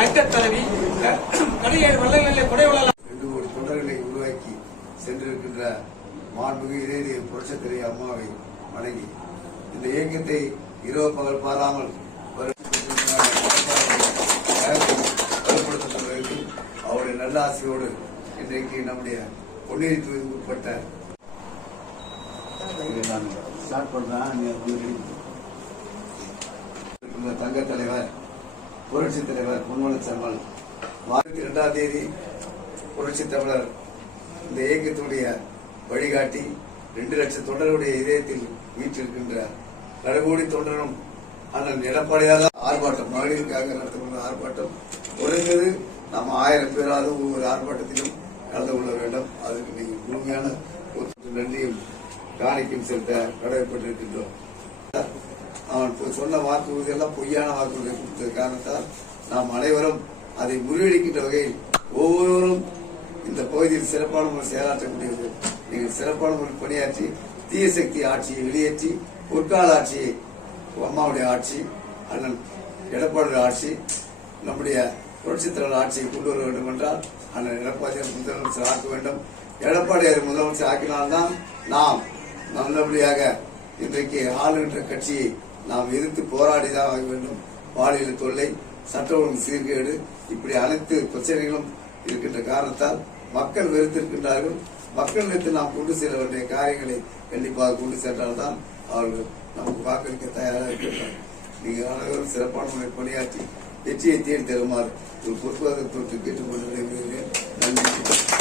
தங்க தலைவி கடையை வெள்ளைகளிலே குடைவள 2 கோடி தொண்டர்களை உருவாக்கி சென்றிருக்கின்ற மாண்புமிகு இதய புரட்சித்துறை அம்மாவை வணங்கி இந்த இயக்கத்தை இரவு பகல் பாராமல் வலுப்படுத்த அவருடைய நல்ல ஆசையோடு இன்றைக்கு நம்முடைய பொன்னியரி தொகுதிக்கு உட்பட்ட தங்க தலைவர் புரட்சி தலைவர் பொன்மனச்செம்மல் மார்ச் 2ஆம் தேதி புரட்சி தமிழர் இந்த இயக்கத்துடைய வழிகாட்டி 2 லட்சம் தொண்டர்களுடைய இதயத்தில் வீற்றிருக்கின்ற கடகோடி தொண்டரும் அண்ணன் எடப்பாடியாக ஆர்ப்பாட்டம் மகளிருக்காக நடத்தப்பட்ட ஆர்ப்பாட்டம் குறைந்தது நாம் 1000 பேராவது ஒவ்வொரு ஆர்ப்பாட்டத்திலும் கலந்து கொள்ள வேண்டும். அதுக்கு நீங்கள் முழுமையான நன்றியும் காணிக்கையும் செலுத்த கடமைப்பட்டிருக்கின்றோம். அவன் சொன்ன வாக்குறுதி எல்லாம் பொய்யான வாக்குறுதி கொடுத்த காரணத்தால் நாம் அனைவரும் அதை முறியடிக்கின்ற வகையில் ஒவ்வொருவரும் இந்த பகுதியில் சிறப்பான முறை செயலாற்றக்கூடியது. நீங்கள் சிறப்பான முறை பணியாற்றி தீய சக்தி ஆட்சியை வெளியேற்றி பொற்கால ஆட்சியை அம்மாவுடைய ஆட்சி அண்ணன் எடப்பாடியுடைய ஆட்சி நம்முடைய புரட்சித் தலைவர் ஆட்சியை கொண்டு வர வேண்டும் என்றால் அண்ணன் எடப்பாடியார் முதலமைச்சர் ஆக்க வேண்டும். எடப்பாடியார் முதலமைச்சர் ஆக்கினால்தான் நாம் நல்லபடியாக இன்றைக்கு ஆளுகின்ற கட்சியை நாம் எதிர்த்து போராடிதான் ஆக வேண்டும். பாலியல் தொல்லை, சட்ட ஒழுங்கு சீர்கேடு, இப்படி அனைத்து பிரச்சனைகளும் இருக்கின்ற காரணத்தால் மக்கள் வெறுத்திருக்கின்றார்கள். மக்களிடத்தில் நாம் கொண்டு செல்ல வேண்டிய காரியங்களை கண்டிப்பாக கொண்டு சென்றால்தான் அவர்கள் நமக்கு வாக்களிக்க தயாராக இருக்கின்றார்கள். நீங்கள் அனைவரும் சிறப்பான முறை பணியாற்றி வெற்றியை தேடி தருமாறு ஒரு பொறுப்பாக தொற்று கேட்டுக்கொண்டு விடைபெறுகிறேன். நன்றி.